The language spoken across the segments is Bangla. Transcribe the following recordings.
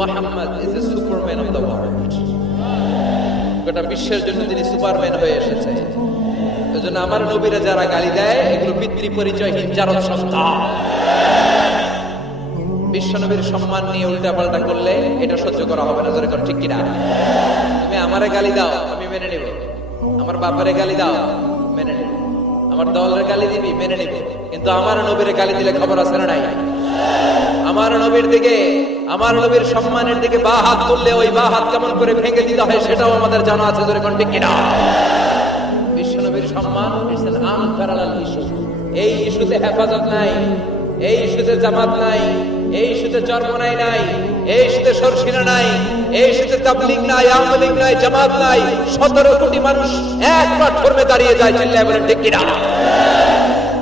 Muhammad is a Superman of the world. গোটা বিশ্বের জন্য তিনি সুপারম্যান হয়ে এসেছে। এজন্য আমার নবীরা যারা গালি দেয় এগুলো পিতৃ পরিচয়হীন জারদ সন্তান। বিশ্ব নবীর সম্মান নিয়ে উল্টা পাল্টা করলে এটা সহ্য করা হবে না। জোরে কর ঠিক কিনা? তুমি আমারে গালি দাও আমি মেনে নেব, আমার বাবারে গালি দাও মেনে নেব, আমার দলের গালি দিবি মেনে নেব, কিন্তু আমার নবীর গালি দিলে খবর আছে না নাই? আমার নবীর দিকে, আমার নবীর সম্মানের দিকে বা হাত তুললে ওই বা হাত কেমন করে ভেঙে দিতে হয় সেটাও আমাদের জানা আছে। জোরে কোন ঠিক কিনা? বিশ্ব নবীর সম্মান ইটস অ্যান আনপ্যারালাল ইস্যু। এই ইস্যুতে হেফাজত নাই, এই ইস্যুতে জামাত নাই, এই ইস্যুতে চরমনাই নাই, এই ইস্যুতে সরসিনা নাই, এই ইস্যুতে তাবলীগ নাই, আওয়ামী লীগ নাই, জামাত নাই। 17 কোটি মানুষ এক প্ল্যাটফর্মে দাঁড়িয়ে যায়। চিল্লায় বলেন ঠিক কিনা?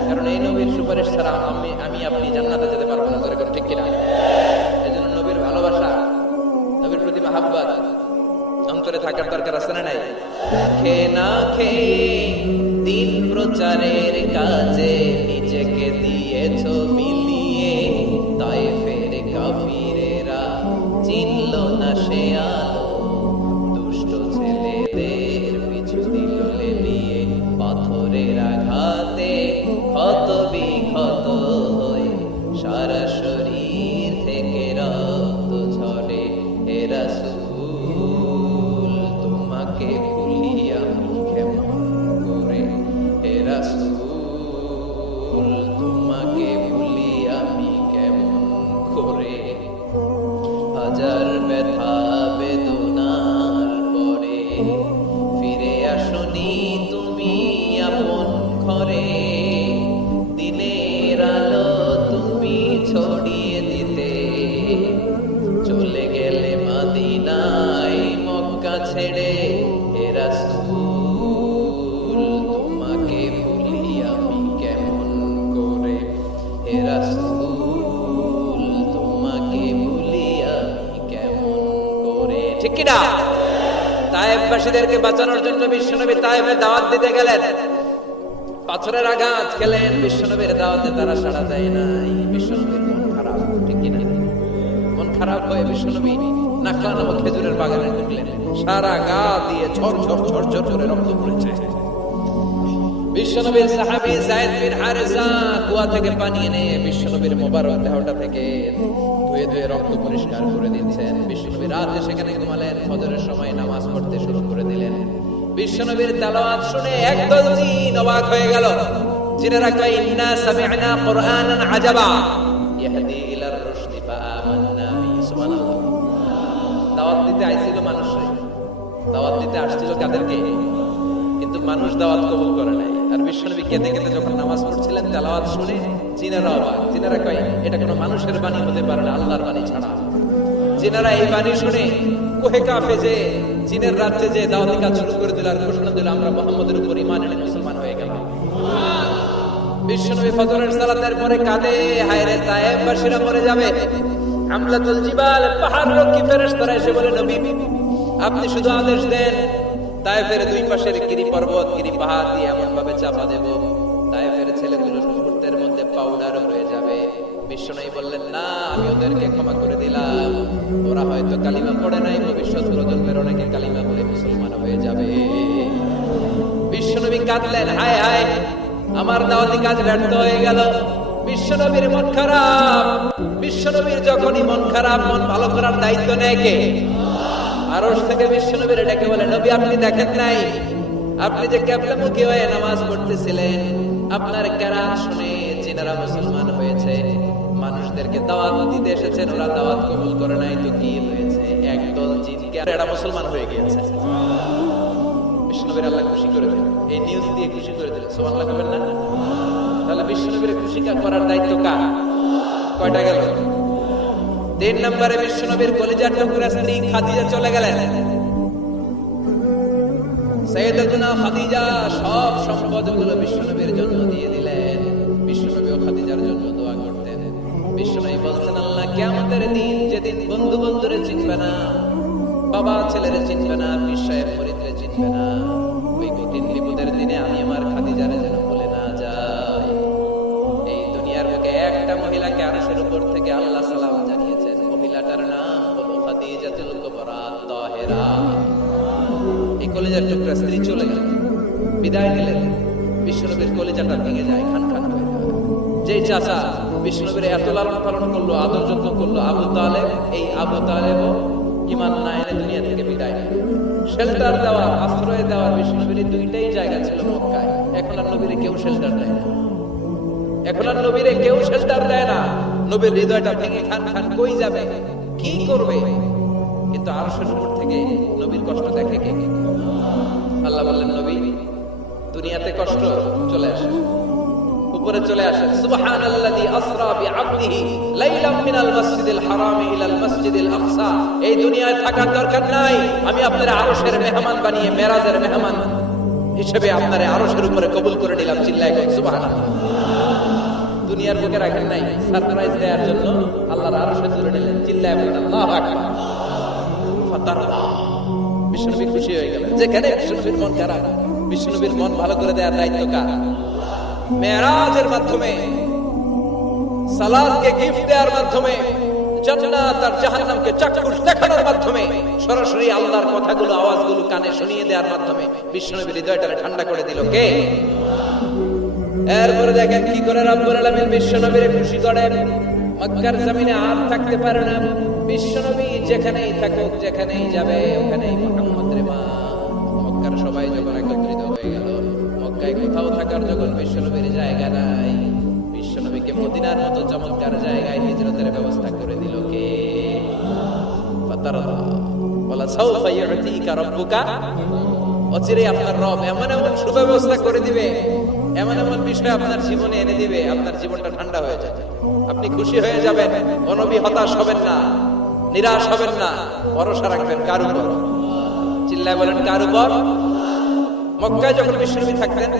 কারণ এই নবীর সুপারিশ ছাড়া আমি আপনি জান্নাতে যেতে পারবো না। জোরে কোন ঠিক কিনা? এজন্য নবীর ভালোবাসা, নবীর প্রতি মহব্বত অন্তরে থাকার দরকার আছে না নাই? খেয়ে না খেয়ে দিন প্রচারের কাজে নিজেকে দিয়েছো মিলিয়ে, তায়েফের কাফিরেরা চিনল না সে আলো, দুষ্ট ছেলেদের পিছু দিল লেলিয়ে, পাথরের আঘাতে ক্ষত বিক্ষত হয়ে সারা শরীর থেকে রক্ত ঝরে। হে রাসূল তোমাকে ভুলি আমি কেমন করে, হে রাসূল তোমাকে ভুলি আমি কেমন করে। হাজার ব্যথা বেদনার পরে ফিরে আসনি তুমি আপন ঘরে, দিনের আলো তুমি ছড়িয়ে দিতে, চলে গেলে মদিনায় মক্কা ছেড়ে। হে রাসূল তোমাকে ভুলি আমি কেমন করে, হে রাসূল তোমাকে ভুলি আমি কেমন করে। ঠিক কি না? তায়েফবাসীদেরকে বাঁচানোর জন্য বিশ্বনবী তায়েফে দাওয়াত দিতে গেলেন। পাথরের আঘাত খেলেন, বিশ্বনবীর দাওয়াতে তারা সাড়া দেয় নাই। বিশ্বনবীর মন খারাপ। ঠিক কি না? মন খারাপ হয়ে বিশ্বনবী নাখলা নামক খেজুরের বাগানে ঢুকলেন। সারা গা দিয়ে ঝরঝর ঝরঝর করে রক্ত পড়েছে। বিশ্বনবীর সাহাবী যায়েদ বিন হারেসা কুয়া থেকে পানি এনে বিশ্বনবীর মোবারক দেহটা থেকে ধুয়ে ধুয়ে রক্ত পরিষ্কার করে দিচ্ছেন। বিশ্বনবী রাতে সেখানে ঘুমালেন। ফজরের সময় নামাজ পড়তে শুরু করে দিলেন। বিশ্বনবীর তেলাওয়াত শুনে একদল জিন অবাক হয়ে গেল। জিনেরা কয় ইন্না সামি'না কুরআনান আজাবা ইয়াহদি ইলার রুশদি ফাআমান্না বিহি। সুবহানাল্লাহ। দাওয়াত দিতে আইছিল মানুষরে, দাওয়াত দিতে আসছিল কাদেরকে? কিন্তু মানুষ দাওয়াত কবুল করে নাই। আর বিশ্বনবী কেঁদে কেঁদে যখন নামাজ পড়ছিলেন তেলাওয়াত শুনে জিনেরা অবাক। জিনেরা কয় এটা কোনো মানুষের বাণী হতে পারে না, আল্লাহর বাণী ছাড়া। জিনেরা এই বাণী শুনে কোহে কাফে যে জিনের রাজ্যে যে দাওয়াতি কাজ শুরু করে দিল আর ঘোষণা দিল আমরা মুহাম্মদের উপর ঈমান এনে মুসলমান হয়ে গেলাম। বিশ্বনবী ফজরের সালাতের পরে কাঁদে, হায় রে তায়েফবাসীরা মরে যাবে। হামলাতুল জিবাল পাহাড় রক্ষী ফেরেশতারা এসে বলে নবী আপনি শুধু আদেশ দেন, তায়েফের দুই পাশের গিরি পর্বত গিরি পাহাড় দিয়ে এমন ভাবে চাপা দেব তায়েফের ছেলেগুলো মুহূর্তের মধ্যে পাউডার হয়ে যাবে। বিশ্বনবী বললেন না, আমি ওদেরকে ক্ষমা করে দিলাম। ওরা হয়তো কালিমা পড়ে নাই, ভবিষ্যৎ প্রজন্মের অনেকে কালিমা পড়ে মুসলমান হয়ে যাবে। বিশ্বনবী কাঁদলেন, হায় হায় আমার দাওয়াতি কাজ ব্যর্থ হয়ে গেল। বিশ্বনবীর মন খারাপ। বিশ্বনবীর যখনই মন খারাপ, মন ভালো করার দায়িত্ব নেয় কে? আরশ থেকে বিশ্বনবীর ডেকে বলে নবী আপনি দেখেন নাই, আপনি যে কিবলামুখী হয়ে নামাজ পড়তেছিলেন, আপনার কেরাত শুনে জিনেরা মুসলমান হয়েছে। মানুষদেরকে দাওয়াত দিতে এসেছেন, ওরা দাওয়াত কবুল করে নাই, তো কি হয়েছে? একদল জিনকে এরা মুসলমান হয়ে গিয়েছে। বিশ্বনবীর আল্লাহ খুশি করে দিলেন, এই নিউজ দিয়ে খুশি করে দিলেন। সুবহানাল্লাহ বলবেন না? তাহলে বিশ্বনবীর খুশি করার দায়িত্ব কার? কয়টা গেল? 3 নম্বরে বিশ্বনবীর কলিজার টুকরা স্ত্রী খাদিজা চলে গেলেন। সাইয়্যিদাতুনা খাদিজা সব সম্পদগুলো বিশ্বনবীর জন্য দিয়ে দিলেন। বিশ্বনবীও খাদিজার জন্য দোয়া করতেন। বিশ্বনবী বলতেন আল্লাহ কিয়ামতের দিন যেদিন বন্ধু বন্ধুরে চিনবে না, বাবা ছেলেরে চিনবে না, পীর সাহেব মুরিদরে চিনবে না, ওই কঠিন বিপদের দিনে আমি আমার খাদিজারে যেন বলে না যাই। এই দুনিয়ার বুকে একটা মহিলাকে আরশের উপর থেকে আল্লাহ সালাম জানিয়েছেন, মহিলাটার নাম হলো কলিজার টুকরা স্ত্রী চলে গেল, বিদায় নিলেন। বিশ্বনবীর কলিজাটা ভেঙে যায়, খান খান হয়ে যায়। যেই চাচা বিশ্বনবীর এত লালন পালন করলো, আদর যত্ন করলো, আবু তালেব, এই আবু তালেবও ঈমান না এনে দুনিয়া থেকে বিদায় নিল। শেল্টার দেওয়া, আশ্রয় দেওয়ার বিশ্বনবীর দুইটাই জায়গা ছিল মক্কায়। এখন আর নবীরে কেউ শেল্টার দেয় না, এখন আর নবীরে কেউ শেল্টার দেয় না। নবীর হৃদয়টা ভেঙে খান খান, কই যাবে, কি করবে? কিন্তু আরশের উপর থেকে নবীর কষ্ট দেখে কে? আল্লাহ বললেন, নবী দুনিয়াতে কষ্ট, চলে আসে, উপরে চলে আসেন। সুবহানাল্লাযী আসরা বিআবদিহি লাইলাম মিনাল মাসজিদিল হারামি ইলাল মাসজিদিল আকসা। এই দুনিয়ায় থাকার দরকার নাই, আমি আপনারে আরশের মেহমান বানিয়ে মেরাজের মেহমান হিসেবে আপনারে আরশের উপরে কবুল করে নিলাম। চিল্লায় বলেন সুবহানাল্লাহ। দুনিয়ার বুকে রাখেন নাই, সারপ্রাইজ দেওয়ার জন্য আল্লাহর আরশে তুলে নিলেন। চিল্লায় বলেন আল্লাহু আকবার। ফাতারদা, বিশ্বনবী খুশি হয়ে গেলেন। যেখানে বিশ্বনবীর মন খারাপ, বিশ্বনবীর মন ভালো করে দেওয়ার দায়িত্ব কার? মেরাজের মাধ্যমে, সালাতকে গিফট দেওয়ার মাধ্যমে, জান্নাত আর জাহান্নামকে চাক্ষুষ দেখানোর মাধ্যমে, সরাসরি আল্লাহর কথাগুলো, আওয়াজগুলো কানে শুনিয়ে দেওয়ার মাধ্যমে বিশ্বনবীর হৃদয়টা ঠান্ডা করে দিল কে? এরপরে দেখেন কি করে রব্বুল আলামিন বিশ্বনবীরে খুশি করেন। মক্কার জমিনে আর থাকতে পারে না বিশ্বনবী, যেখানেই থাকুক, যেখানেই যাবে, ওখানেই মুহাম্মদ রে মা। মক্কার সবাই যখন একত্রিত হয়ে গেল, মক্কায় কোথাও থাকার যখন বিশ্বনবীর জায়গা নাই, বিশ্বনবীকে মদিনার মতো চমৎকার জায়গায় হিজরতের ব্যবস্থা করে দিল কে? ফাতারদা, ওয়ালা সাউফা ইউতিকা রাব্বুকা। অচিরে আপনার রব এমন এমন সুব্যবস্থা করে দিবে, এমন এমন বিষয় আপনার জীবনে এনে দিবে, আপনার জীবনটা ঠান্ডা হয়ে যাবে, আপনি খুশি হয়ে যাবেন। ও নবী, হতাশ হবেন না, নিরাশ হবেন না, ভরসা রাখবেন কার উপর? চিল্লায় বলেন কার উপর? মক্কায় যখন বিশ্বনবী থাকতেন,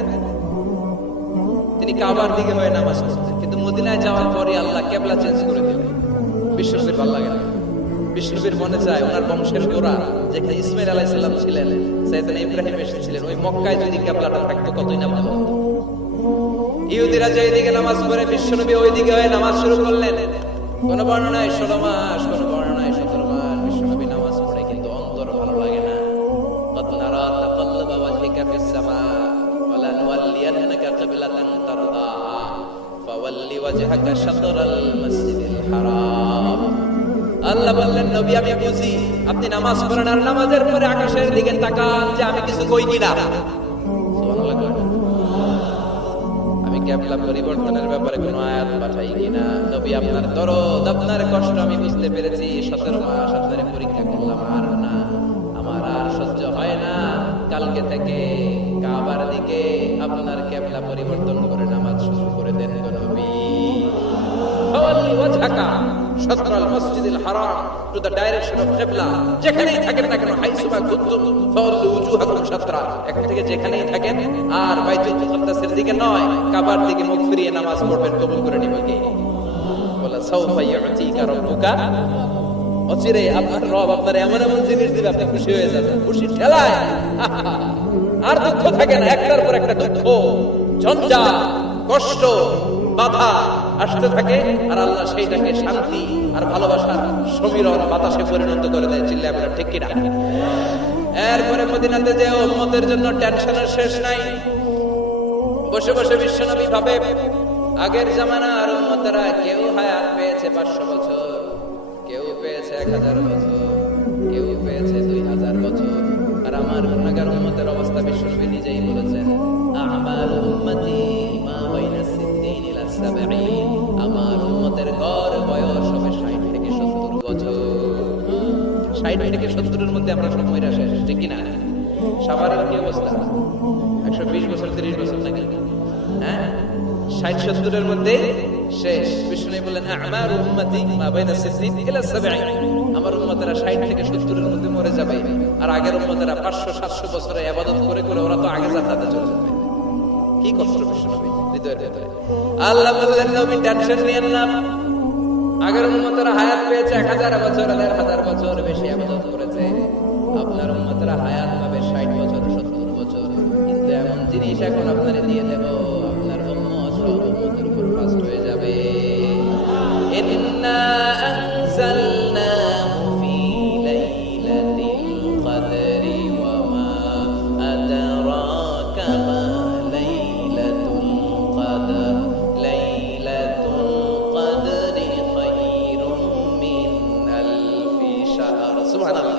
তিনি কাবার দিকে হয়ে নামাজ পড়তেন, কিন্তু মদিনায় যাওয়ার পরে আল্লাহ কিবলা চেঞ্জ করে দিলেন। বিশ্বনবীর ভালো লাগে না, বিশ্বনবীর মনে চায় ওনার বংশের গোড়া যেখানে ইসমাইল আলাইহিস সালাম ছিলেন, সাইয়েদনা ইব্রাহিম এসেছিলেন, ওই মক্কায় যদি কিবলাটা থাকতো কতই না ভালো হতো। ইহুদিরা যে দিকে নামাজ পড়ে, বিশ্বনবী ওই দিকে হয়ে নামাজ শুরু করলেন। কোন বর্ণনায় 16 মাস, কোন বর্ণনায় 17 মাস বিশ্বনবী নামাজ পড়ে, কিন্তু অন্তর ভালো লাগে না। قد نرى تقلب وجهك في السماء ولنولينك قبلة ترضاها فول وجهك شطر المسجد الحرام। আল্লাহ বললেন, নবী আমি বুঝি আপনি নামাজ পড়েন আর নামাজের পরে আকাশের দিকে তাকান যে আমি কিছু কই কিনা। সুবহানাল্লাহ। আমি কিবলা পরিবর্তনের ব্যাপারে কোনো আয়াত পাঠাই কিনা? নবী আপনার দরদ, আপনার কষ্ট আমি বুঝতে পেরেছি। 17 মাস আপনারে পরীক্ষা করলাম, আর না, আমার আর সহ্য হয় না। কালকে থেকে কাবার দিকে আপনার কিবলা পরিবর্তন করে নামাজ শুরু করে দেন গো নবী। ফাওয়াল্লি ওয়াজহাকা শাতরাল মসজিদিল হারাম, টু দ্য ডাইরেকশন অফ কিবলা। যেখানেই থাকেন না কেন, হাইসুমা কুনতুম ফাওয়াল্লু উজুহাকুম শাতরা, এখন থেকে যেখানেই থাকেন আর বাইতুল মুকাদ্দাসের দিকে নয়, কাবার দিকে মুখ ফিরিয়ে নামাজ পড়বেন, কবুল করে নিবে কে? বলা সাউফা ইউতিকা রাব্বুকা। অচিরে আপনার রব আপনার এমন এমন জিনিস দিবে, আপনি খুশি হয়ে যাবেন। খুশি ঠেলায় আর দুঃখ থাকে না, একটার পর একটা দুঃখ, ঝঞ্ঝা, কষ্ট, বাধা আসতে থাকে, আর আল্লাহ সেইটাকে শান্তি আর ভালোবাসার সমীরণ বাতাসে পরিণত করে দেয়। চিল্লায় বলেন ঠিক কিনা? এরপরে মদিনাতে যে উম্মতের জন্য টেনশনের শেষ নাই। বসে বসে বিশ্বনবী ভাবে, আগের জামানার উম্মতেরা কেউ হায়াত পেয়েছে 500 বছর, কেউ পেয়েছে 1000 বছর, কেউ পেয়েছে 2000 বছর, আর আমার গুনাহগার উম্মতের অবস্থা বিশ্বনবী নিজেই বলেছেন, আমাল উম্মতি মা বাইনা 60 ইলা 70। আমার উম্মতের গড় বয়স হবে 60 থেকে 70 বছর। 60 থেকে 70 এর মধ্যে আমরা সব মইরা শেষ, ঠিক কি না? সাভারের কি অবস্থা? 120 বছর 30 বছর নাকি? হ্যাঁ, 60-70 এর মধ্যে শেষ। বিষ্ণু বললেন, আমার উম্মতি মা বাইনা 60 ইলা 70। আমার উম্মতেরা 60 থেকে 70 এর মধ্যে মরে যাবে, আর আগের উম্মতেরা 500-700 বছরে ইবাদত করে করে ওরা তো আগে জান্নাতে চলে যাবে। কি কষ্ট বিশ্বনবী হৃদয়ের ভেতরে। আল্লাহ বললেন, নবী টেনশন নিয়েন না, আগের উম্মতেরা হায়াত পেয়েছে 1000 বছর, 1000 বছর বেশি ইবাদত করেছে। আপনার উম্মতেরা হায়াত পাবে 60 বছর, 70 বছর। কিন্তু এমন জিনিস এখন আপনারে দিয়ে দেব, আপনার উম্মত সব উম্মতের উপর ফাস্ট হয়ে যাবে। ইন্না আনজালনাহু ফি লাইলাতিল কদরি ওয়া মা সুবহানাল্লাহ।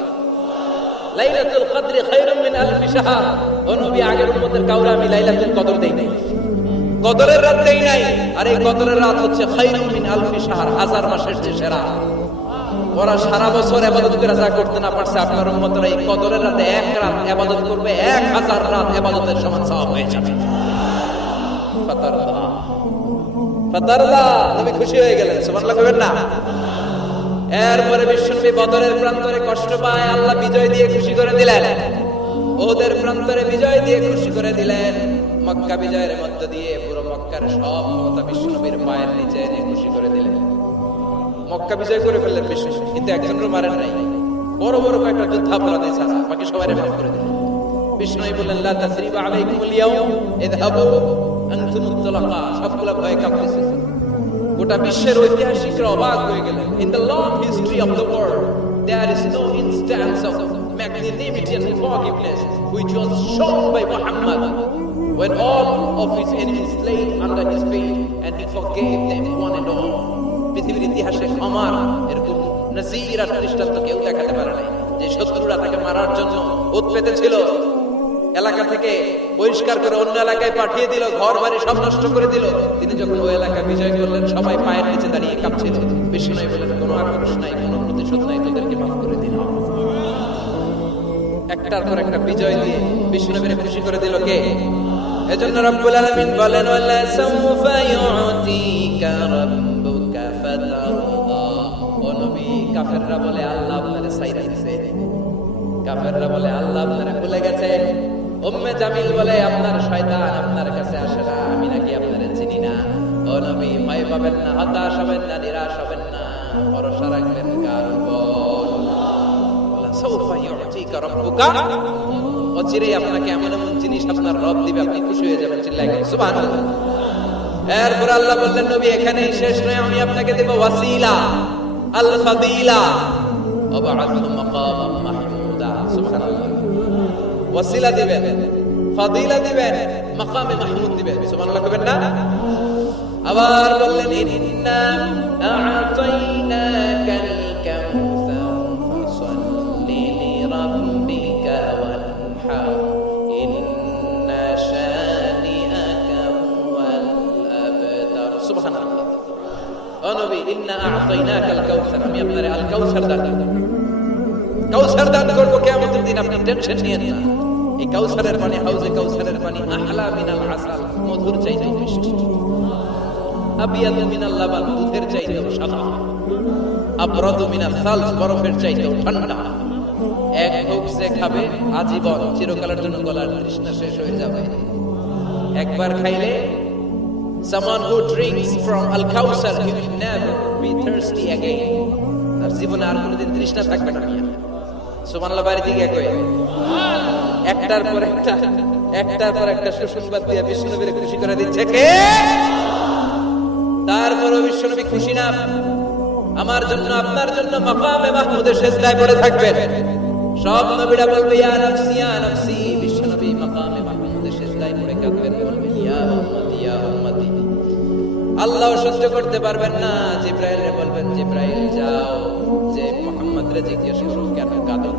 লাইলাতুল কদরি খায়রুম মিন আলফি শাহর। ও নবী, আগের উম্মতের কাউরে আমি লাইলাতুল কদর দেই নাই, কদরের রাত দেই নাই। আর এই কদরের রাত হচ্ছে খায়রুম মিন আলফি শাহর, হাজার মাসের চেয়ে সেরা। ওরা সারা বছর ইবাদত করে যা করতে না পারছে, আপনার উম্মতরা এই কদরের রাতে এক রাত ইবাদত করবে, 1000 রাত ইবাদতের সমান সওয়াব হয়ে যাবে। ফাতারদা ফাতারদা, নবী খুশি হয়ে গেলেন, সুবহানাল্লাহ কইবেন না? এরপরে বিশ্বনবী বদরের প্রান্তরে কষ্ট পায়, আল্লাহ বিজয় দিয়ে খুশি করে দিলেন। ওদের প্রান্তরে বিজয় দিয়ে খুশি করে দিলেন। মক্কা বিজয়ের মধ্য দিয়ে পুরো মক্কার সব ক্ষমতা বিশ্বনবীর পায়ের নিচে এনে খুশি করে দিলেন। মক্কা বিজয় করে ফেললেন বিশ্ব, কিন্তু একজনও মারেন নাই। বড় বড় কয়েকটা যুদ্ধাপরাধী ছাড়া বাকি সবাই মাফ করে দিলেন। বিষ্ণু বললেন, লা তাসরিবা আলাইকুমুল ইয়াউম ইযহাবু আনতুমুত তুলাকা। সবগুলা ভয়ে কাঁপতেছে। গোটা বিশ্বের ঐতিহাসিকরা অবাক হয়ে গেলেন। In the long history of the world there is no instance of magnanimity and forgiveness which was shown by Muhammad when all of his enemies laid under his feet and he forgave them one and all. পৃথিবীর ইতিহাসে আমার এরকম নজির আর দৃষ্টান্ত কেউ দেখাতে পারে নাই যে শত্রুরা তাকে মারার জন্য ওত পেতেছিল, এলাকা থেকে বহিষ্কার করে অন্য এলাকায় পাঠিয়ে দিল, ঘর বাড়ি সব নষ্ট করে দিল। তিনি যখন ওই এলাকা বিজয় করলেন, সবাই পায়ের নিচে দাঁড়িয়ে কাঁপছিল। বিষ্ণু বললেন, কোনো আক্রোশ নাই, কোনো প্রতিশোধ নাই, তোদেরকে মাফ করে দিলাম। একটার পর একটা বিজয় দিয়ে বিষ্ণুনবীরে খুশি করে দিল কে? এজন্য রব্বুল আলামিন বলেন, ওয়ালা সাউফা ইউতিকা রাব্বুকা ফাতারদা। ও নবী, কাফেররা বলে আল্লাহ আপনারে ছাইরা দিয়েছে, কাফেররা বলে আল্লাহ আপনারে ভুলে গেছে। উম্মে জামিল বলে আপনার শয়তান আপনার কাছে আসে না, আমি নাকি আপনারে চিনি না। ও নবী, ভয় পাবেন না, হতাশ হবেন না, নিরাশ হবেন না, ভরসা রাখবেন কার উপর? সাউফা ইউতিকা রাব্বুকা। অচিরেই আপনাকে এমন এমন জিনিস আপনার রব দিবে, আপনি খুশি হয়ে যাবেন। চিল্লায় সুবহানাল্লাহ। এরপর আল্লাহ বললেন, নবী এখানেই শেষ নয়, আমি আপনাকে দেব ওয়াসিলা আল ফাদিলা ওয়াবা'আথু মাকামান মাহমুদা। সুবহানাল্লাহ। ওয়াসিলা দিবেন, ফাদিলা দিবেন, মাকামে মাহমুদ দিবেন। সুবহানাল্লাহ কইবেন না? আবার বললেন, ইন্না আ'তাইনাকাল কাউসার ফাসাল্লি লিরাব্বিকা ওয়ানহার ইন্না শানিআকা হুয়াল আবতার। সুবহানাল্লাহ। ও নবী, ইন্না আ'তাইনাকাল কাউসার, আমি আপনারে আল কাউসার দান করব। কাউসার দান করব কিয়ামতের দিন, আপনি টেনশন নিয়েন না। এই কাউসারের পানি, হাউজে কাউসারের পানি আহলা মিনাল আসাল, মধুর চাইতেও মিষ্টি। আবিয়াদু মিনাল লাবান, দুধের চাইতেও সাদা। আবরাদু মিনাস সালজ, বরফের চাইতেও ঠান্ডা। এক ঢোক যে খাবে আজীবন, চিরকালের জন্য গলার তৃষ্ণা শেষ হয়ে যাবে। একবার খাইলে someone who drinks from al-Kawthar, he will never be thirsty again. তার জীবনে আর কোনোদিন তৃষ্ণা থাকবে না। সুবহানাল্লাহ। বাড়ি থেকে কই একটার পর একটা সুসংবাদ দিয়ে বিশ্বনবীরে খুশি করে দিচ্ছে কে? তারপরও বিশ্বনবী খুশি না। আমার জন্য, আপনার জন্য মাকামে মাহমুদের সিজদায় পড়ে থাকবেন। সব নবীরা বলবে ইয়া নাফসি ইয়া নাফসি, বিশ্বনবী মাকামে মাহমুদের সিজদায় পড়ে কাঁদবেন, বলবেন ইয়া উম্মতি ইয়া উম্মতি। আল্লাহ সহ্য করতে পারবেন না, জিবরাইলে বলবেন, জিবরাইল যাও, যে মুহাম্মদরে জিজ্ঞেস করো কেন কাঁদো,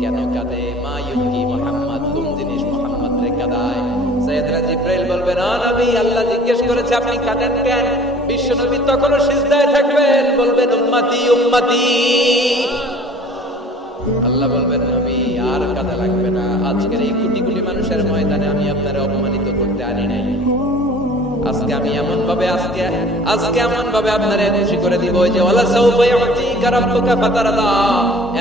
কেন কাঁদে? মা ইউকি মুহাম্মদ, কোন জিনিস মুহাম্মদরে কাঁদায়? সাইয়েদনা জিবরাইল বলবেন, ও নবী, আল্লাহ জিজ্ঞেস করেছে আপনি কাঁদেন কেন? বিশ্বনবী তখনও সিজদায় থাকবেন, বলবেন উম্মতি উম্মতি। আল্লাহ বলবেন, নবী আর কাঁদা লাগবে না, আজকের এই কোটি কোটি মানুষের ময়দানে আমি আপনারে অপমানিত করতে আনি নাই। আজকে আমি এমন ভাবে আপনারে খুশি করে দিব যে ওয়ালা সাউফা ইউতিকা রাব্বুকা ফাতারদা,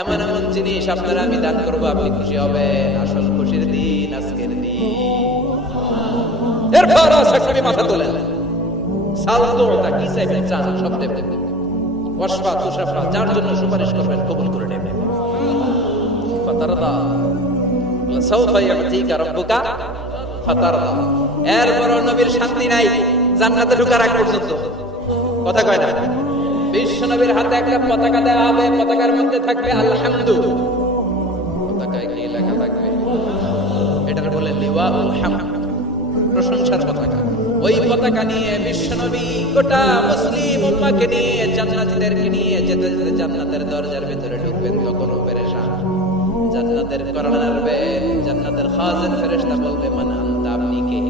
এমন এমন জিনিস আপনারা আমি দান করব, আপনি খুশি হবেন। আসল খুশির দিন আজকের দিন। এরপর সাকবি মাথা তোলেন, সালতুটা কি চাইবেন চান, সব দেবেন। ওয়াশফা তুশাফা, যার জন্য সুপারিশ করবেন কবুল করে নেবেন। ফাতারদা, ওয়ালা সাউফা ইউতিকা রাব্বুকা ফাতারদা। এরপর নবীর শান্তি নাই জান্নাতে ঢোকার আগ পর্যন্ত। কথা কয় না? বিশ্ব নবীর হাতে একটা পতাকা দেওয়া হবে, পতাকার মধ্যে থাকবে আলহামদু। পতাকায় কি লেখা থাকবে? এটার বলে লিওয়াউল হামদ, প্রশংসার পতাকা। ওই পতাকা নিয়ে বিশ্বনবী গোটা মুসলিম উম্মাহকে নিয়ে জান্নাতীদেরকে নিয়ে যেতে যেতে জান্নাতের দরজার ভিতরে ঢুকবেন, তখন পেরেশান। জান্নাতের কর্ণা নাড়বেন, জান্নাতের খাজিন ফেরেশতা বলবে মান আনতা, আপনি কে?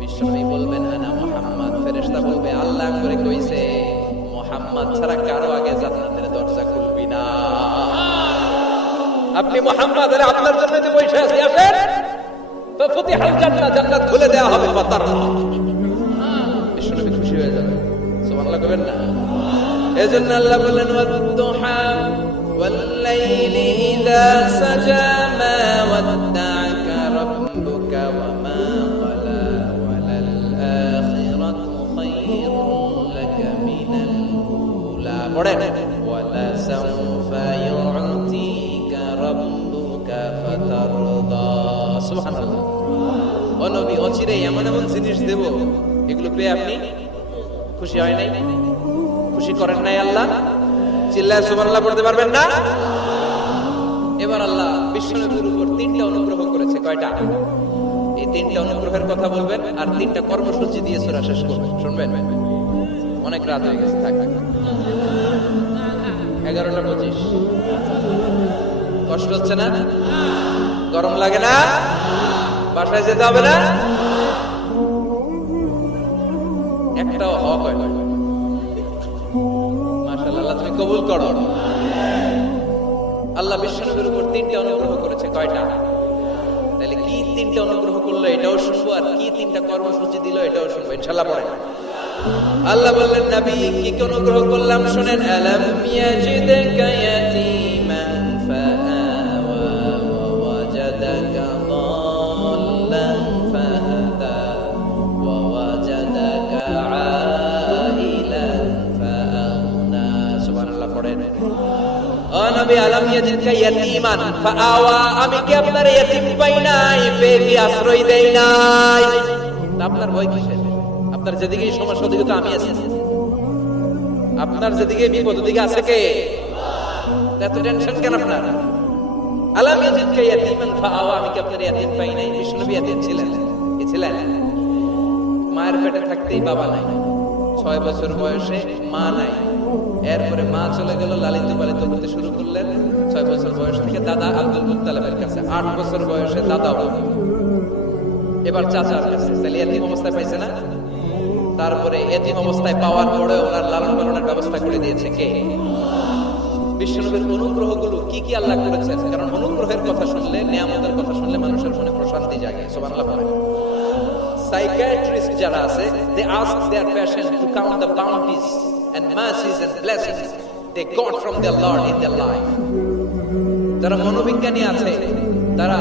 বিশ্বনবী বলবেন আনা মুহাম্মদ। ফেরেশতা বলবে আল্লাহ করে কইছে মুহাম্মদ ছাড়া কারো আগে জান্নাতের দরজা খুলবি না। আপনি মুহাম্মদ, আরে আপনার জন্য তো বসে আছি, আসেন। তো ফুতিহাল জান্নাত, জান্নাত খুলে দেওয়া হবে। ফাতারা, বিশ্বনবী খুশি হয়ে যাবে। সুবহানাল্লাহ কইবেন না? এজন্য আল্লাহ বলেন ওয়াদ-দুহা ওয়াল-লাইলি ইযা সাজা মা ওয়াদ্দা'আকা রাব্বুকা ওয়া মা ক্বালা ওয়ালাল আখিরাতু খায়রুন লাকা মিনাল উলা। পড়েন ওয়ালা সাওফা ইউ'তিকা রাব্বুকা ফাতারদা। সুবহানাল্লাহ। ও নবী, অচিরেই এমন এমন জিনিস দেব, এগুলো পেয়ে আপনি খুশি হয় নাই? খুশি করেন নাই আল্লাহ? চিল্লায় সুবহানাল্লাহ পড়তে পারবেন না? এবার আল্লাহ বিশ্বনবীর উপর 3টা অনুগ্রহ করেছে। কয়টা? এই 3টা অনুগ্রহের কথা বলবেন আর 3টা কর্মসূচি দিয়ে সূরা শেষ করবেন। শুনবেন? অনেক রাত হয়ে গেছে, থাক। 11:25। কষ্ট হচ্ছে না? গরম লাগে না? বাসায় যেতে হবে না? একটাও হক হয় না। মাশাআল্লাহ, তুমি কবুল করো। আল্লাহ বিশ্বনবীর উপর 3টা অনুগ্রহ করেছে। কয়টা? তাহলে কি 3টা অনুগ্রহ করলো এটাও শুনবো, আর কি 3টা কর্মসূচি দিল এটাও শুনবো ইনশাআল্লাহ। পড়েন। আল্লাহ বললেন নবী কি কি অনুগ্রহ করলাম শুনেন। আলাম ইয়াজিদকা ইয়াতীমান ফাআওয়া ওয়া ওয়াজাদাকা দাল্লান ফাহাদা ওয়া ওয়াজাদাকা আইলান ফাআগনা। সুবহানাল্লাহ পড়েন। ও নবী, আলাম ইয়াজিদকা ইয়াতীমান ফাআওয়া, আমি কি আপনার ইয়তীম পাই নাই, বেবি আশ্রয় দেই নাই? আপনার ভয় কিসের? আপনার যেদিকে সমস্যা ওদিকে তো আমি আছি। আপনার যেদিকে বিপদ ওদিকে আছে কে? এত টেনশন কেন আপনার? আলাম ইয়াজিদকা ইয়াতীমান ফাআওয়া, আমি কি আপনার ইয়তীম পাই নাই? বিশ্বনবী ইয়তীম ছিলেন। কি ছিলেন? মায়ের পেটে থাকতেই বাবা নাই, 6 বছর বয়সে মা নাই, এরপরে মা চলে গেল, লালিত পালিত করতে শুরু করলেন। 6 বছর বয়স থেকে দাদা আব্দুল মুত্তালিবের কাছে, 8 বছর বয়সে দাদা, এবার চাচার কাছে। তাহলে এতিম অবস্থায় পাইছে না? তারপরে এতিম অবস্থায় পাওয়ার পরে ওনার লালন পালনের ব্যবস্থা করে দিয়েছে কে? বিশ্বনবীর অনুগ্রহগুলো কি কি আল্লাহ করেছেন? কারণ অনুগ্রহের কথা শুনলে, নিয়ামতের কথা শুনলে মানুষের মনে প্রশান্তি জাগে। সুবহানাল্লাহ পড়েন। সাইকিয়াট্রিস্ট যারা আছে, they ask their patient to count the bounties and mercies and blessings they got from their Lord in their life. যারা মনোবিজ্ঞানী আছে, তারা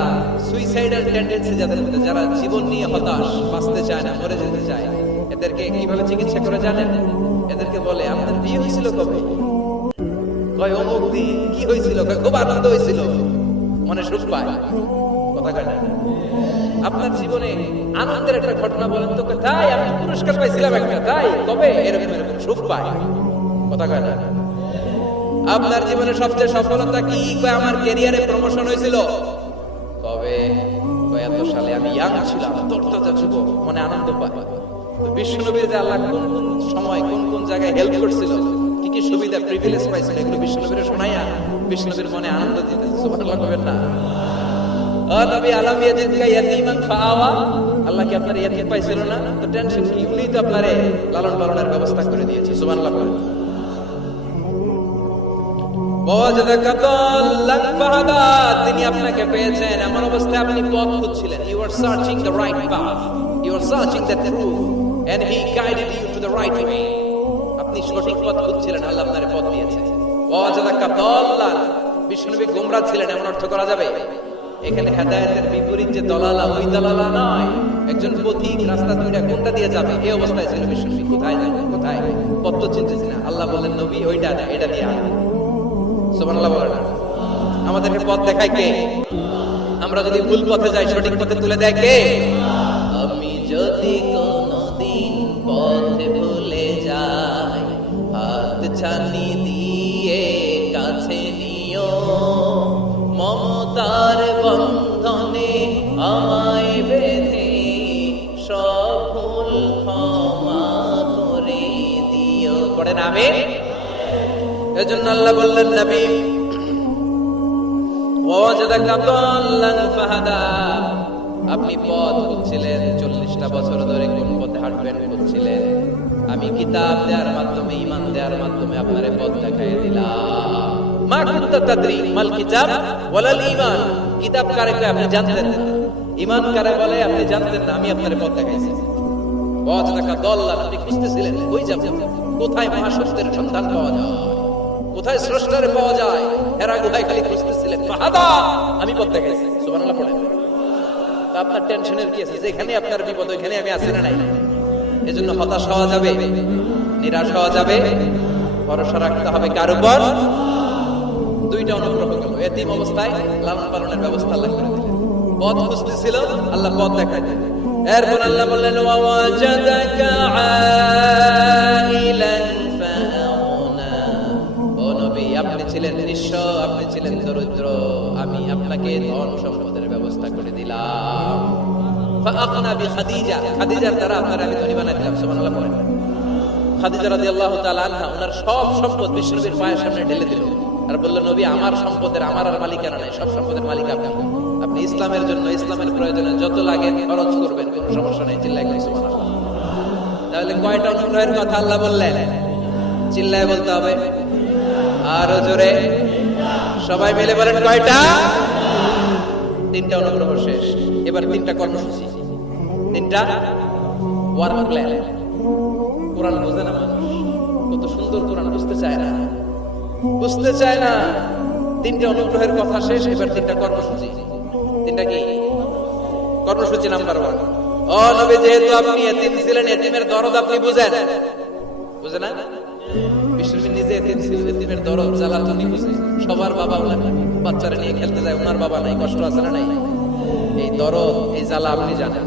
সুইসাইডাল টেন্ডেন্সি যাদের মধ্যে, যারা জীবন নিয়ে হতাশ, বাঁচতে চায় না, মরে যেতে চায়, এদেরকে কিভাবে চিকিৎসা করে জানেন? এদেরকে বলে আপনার বিয়ে হয়েছিল কবে? কয় অমুক দিন। কি হয়েছিল? কয় খুব আনন্দ হয়েছিল, মনে সুখ পায়। কথা কয় না? আপনার জীবনে আনন্দের একটা ঘটনা বলেন তো। তাই আমি পুরস্কার পাইছিলাম একটা। তাই কবে? এরকম এরকম সুখ পায়। কথা কয় না? আপনার জীবনে সবচেয়ে সফলতা কি? কয় আমার ক্যারিয়ারে প্রমোশন হয়েছিল। কবে? কয় এত সালে, আমি ইয়াং ছিলাম, তরতাজা যুবক, মনে আনন্দ পায়। তো বিশ্বনবীর যে আল্লাহ কোন কোন সময় কোন কোন জায়গায় হেল্প করছিল, কি কি সুবিধা প্রিভিলেজ পাইছিল, এগুলো বিশ্বনবীর শোনাইয়া বিশ্বনবীর মনে আনন্দ দিতে। সুবহানাল্লাহ কইবেন না? ও নবী, আলাম ইয়াজিদকা ইয়াতীমান ফাআওয়া, আল্লাহ কি আপনার ইয়াতীম পাইছিল না? তো টেনশন কি? উনি তো আপনারে লালন পালনের ব্যবস্থা করে দিয়েছে। সুবহানাল্লাহ পড়েন। ওয়াজাদাকা দাল্লান ফাহাদা, তিনি আপনাকে পেয়েছেন এমন অবস্থায় আপনি পথ খুঁজছিলেন। You are searching the right path, you are searching the truth, and he guided you to the right way. আপনি সঠিক পথ খুঁজছিলেন, আল্লাহ আপনারে পথ দিয়েছে। ওয়াজাদাকা দাল্লান, বিশ্বনবী গোমরা ছিলেন এমন অর্থ করা যাবে? এখানে হেদায়েতের বিপরীত যে দলালা, ওই দলালা নয়। একজন পথিক রাস্তা দুইটা কোনটা দিয়ে যাবে এই অবস্থায় ছিল বিশ্বনবী। কোথায় যাবেন, কোথায় পথ তো চিনতেছি না। আল্লাহ বললেন নবী ওইটা না, এটা দিয়ে আয়। সুবহানাল্লাহ বলেন না? আমাদেরকে পথ দেখায় কে? আমরা যদি ভুল পথে যাই, সঠিক পথে তুলে দেয় কে? আমি যদি কোনদিন পথে ভুলে যাই, হাত ছানি দিয়ে কাছে নিও, মমতার বন্ধনে আমায় বেঁধে সব ভুল আমিন। এজন্য আল্লাহ বললেন নবী ওয়াজাদাকা দাল্লান ফাহাদা, আপনি পথ খুঁজছিলেন 40টা বছর ধরে কোন পথে হাঁটবেন খুঁজছিলেন, আমি কিতাব দেওয়ার মাধ্যমে ঈমান দেওয়ার মাধ্যমে আপনারে পথ দেখাই দিলাম। মা কুনতা তাদরি মাল কিতাব ওয়ালাল ঈমান, কিতাব কারে কয় আপনি জানতেন না, ঈমান কারে বলে আপনি জানতেন না, আমি আপনারে পথ দেখাইছি। ওয়াজাদাকা দাল্লান, আপনি খুঁজতেছিলেন কই যাবেন, কোথায় মহাসত্যের সন্ধান পাওয়া যায়, কোথায় স্রষ্টারে পাওয়া যায়, হেরা গুহায় খালি খুঁজতেছিলেন, ফাহাদা আমি পথ দেখাইছি। সুবহানাল্লাহ পড়েন। তা আপনার টেনশনের কি আছে, যেখানে আপনার বিপদ ওইখানে আমি আছি না নাই? এজন্য হতাশ হওয়া যাবে, নিরাশ হওয়া যাবে, ভরসা রাখতে হবে কার উপর? দুইটা অনুগ্রহ গেল, এতিম অবস্থায় লালন পালনের ব্যবস্থা আল্লাহ করে দিলেন, পথ খুঁজতেছিল আল্লাহ পথ দেখাই দিলেন। এরপর আল্লাহ বললেন ওয়াজাদাকা আইলান ফাআগনা, ও নবী আপনি ছিলেন নিঃস্ব, আপনি ছিলেন দরিদ্র, আমি আপনাকে ধন সম্পদের ব্যবস্থা করে দিলাম। ফাআগনা বিখাদিজা, খাদিজার দ্বারা আপনার আমি ধনী বানাই দিলাম। সুবহানাল্লাহ পড়েন। খাদিজা রাদিয়াল্লাহু তাআলা আনহা ওনার সব সম্পদ বিশ্বনবীর পায়ের সামনে ঢেলে দিল আর বলল, নবী আমার সম্পদের আমার আর মালিকানা নাই, সব সম্পদের মালিক আপনি। আপনি ইসলামের জন্য ইসলামের প্রয়োজনে যত লাগে খরচ করবেন, কোনো সমস্যা নেই। চিল্লায় বলুন সুবহানাল্লাহ। তাহলে কয়টা অনুগ্রহের কথা আল্লাহ বললেন? চিল্লায় বলতে হবে, আরো জোরে, সবাই মিলে বলেন কয়টা? 3টা অনুগ্রহ শেষ। এবার 3টা কর্মসূচি, 3টা ওয়ার্ক প্ল্যান। কোরআন বোঝে না মানুষ, কত সুন্দর কোরআন বুঝতে চায় না, বুঝতে চায় না। 3টা অনুগ্রহের কথা শেষ, এবার 3টা কর্মসূচি। 3টা কি কর্মসূচি? নাম্বার 1, ও নবী যেহেতু আপনি এতিম ছিলেন, এতিমের দরদ আপনি বুঝেন, বুঝে না? বিশ্বনবী নিজে এতিম ছিলেন, এতিমের দরদ জ্বালা তিনি বুঝে। সবার বাবা ওনার বাচ্চারা নিয়ে খেলতে যায়, ওনার বাবা নাই, কষ্ট আছে না নাই? এই দরদ এই জ্বালা আপনি জানেন।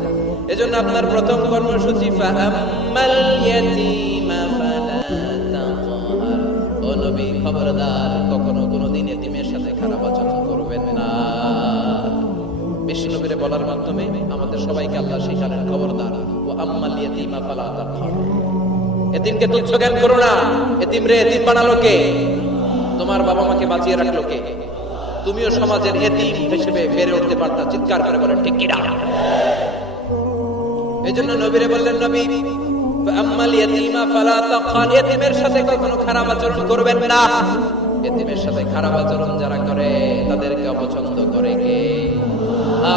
এজন্য আপনার প্রথম কর্মসূচি ফাআম্মাল ইয়াতীমা ফালা তাকহার, ও নবী খবরদার কখনো কোনোদিন এতিমের সাথে খারাপ আচরণ করবেন না। বিশ্বনবীর বলার মাধ্যমে আমাদের সবাইকে আল্লাহ শিখালেন, খবরদার ওয়া আম্মাল ইয়াতীমা ফালা তাকহার, এতিমকে তুচ্ছ জ্ঞান করো না। এতিম রে এতিম বানালো কে? তোমার বাবা মাকে বাঁচিয়ে রাখলো কে? তুমিও সমাজের এতিম হিসেবে বেড়ে উঠতে পারতা। চিৎকার করে বলেন ঠিক কি না? এজন্য নবীরে বললেন, নবী ফাআম্মাল ইয়াতীমা ফালা তাকহার, এতিমের সাথে কখনো খারাপ আচরণ করবেন না। এতিমের সাথে খারাপ আচরণ যারা করে তাদেরকে অপছন্দ করে কে?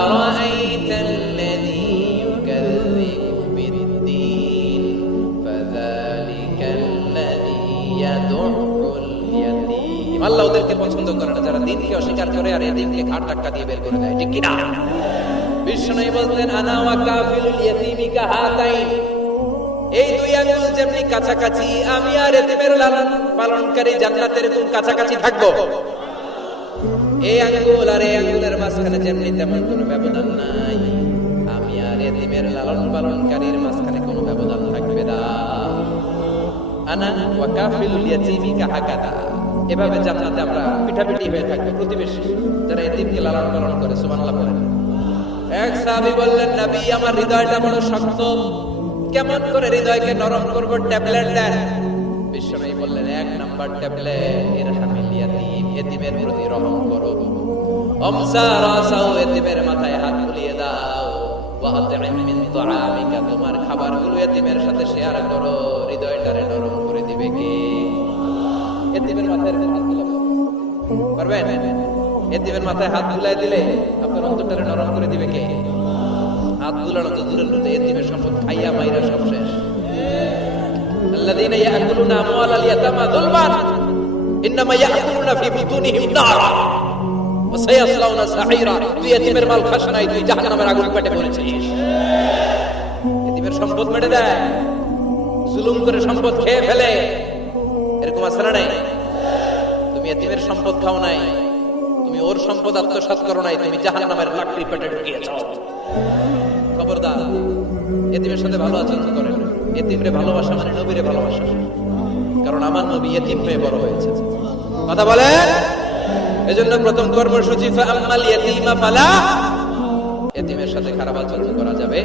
আরাআইতাল্লাযী ইউকাযযিবু বিদ্দীন ফাযালিকাল্লাযী ইয়াদুউল ইয়াতীম, আল্লাহ ওদেরকে পছন্দ করে না যারা দ্বীনকে অস্বীকার করে আর এতিমকে ঘাট ধাক্কা দিয়ে বের করে দেয়। ঠিক কি না? বিশ্বনবী বলতেন, আনা ওয়া কাফিলুল ইয়াতীমি কাহাতাইন, এই 2 আঙ্গুল যেমনি কাছাকাছি, আমি আর এতিমের লালন পালনকারী জান্নাতে এরকম কাছাকাছি থাকবো। এই আঙ্গুল আর এই আঙ্গুলের মাঝখানে যেমনি তেমন কোনো ব্যবধান নাই, আমি আর এতিমের লালন পালনকারীর মাঝখানে কোনো ব্যবধান থাকবে না। আনা ওয়া কাফিলুল ইয়াতীমি কাহাকাদা, এভাবে জান্নাতে আমরা পিঠাপিঠি হয়ে থাকবো, প্রতিবেশী যারা এতিমকে লালন পালন করে। সুবহানাল্লাহ বলেন। এক সাহাবী বললেন, নবী আমার হৃদয়টা বড় শক্ত, কেমন করে হৃদয়কে নরম করব, ট্যাবলেট দেন। বিশ্বনবী বললেন, 1 নাম্বার ট্যাবলেট ইরহামিল ইয়াতীম, এতিমের প্রতি রহম করো। আমসা রাসাও, এতিমের মাথায় হাত বুলিয়ে দাও। ওয়া আত'ইম মিন তুআমিকা, তোমার খাবারগুলো এতিমের সাথে শেয়ার করো। হৃদয়টারে নরম করে দিবে কে? এতিমের মাথায় হাত বুলাবে পারবেন? এতিমের মাথায় হাত বুলাই দিলে আপনার অন্তরটারে নরম করে দিবে কে? হাত বুলানো তো দূরের কথা, এতিমের সম্পদ খাইয়া মাইরা সব শেষ। আল্লাযীনা ইয়াকুলুনা আমওয়ালাল ইয়াতামা যুলমান ইন্নামা ইয়াকুলুনা ফি বুতুনিহিম নারা ওয়া সায়াসলাউনা সাঈরা, তুই এতিমের মাল খাস নাই, তুই জাহান্নামের আগুন পেটে পড়েছিস। এতিমের সম্পদ মেরে দেয়, জুলুম করে সম্পদ খেয়ে ফেলে, এরকম আছে না নাই? তুমি এতিমের সম্পদ খাও নাই, তুমি ওর সম্পদ আত্মসাৎ করো নাই, তুমি জাহান্নামের লাকড়ি পেটে ঢুকিয়েছ। খবরদার, এতিমের সাথে ভালো আচরণ করেন। এতিমরে ভালোবাসা মানে নবীরে ভালোবাসা, কারণ আমার নবী এতিম হয়ে বড় হয়েছে। কথা বলেন। এজন্য প্রথম কর্মসূচি ফাআম্মাল ইয়াতীমা ফালা, এতিমের সাথে খারাপ আচরণ করা যাবে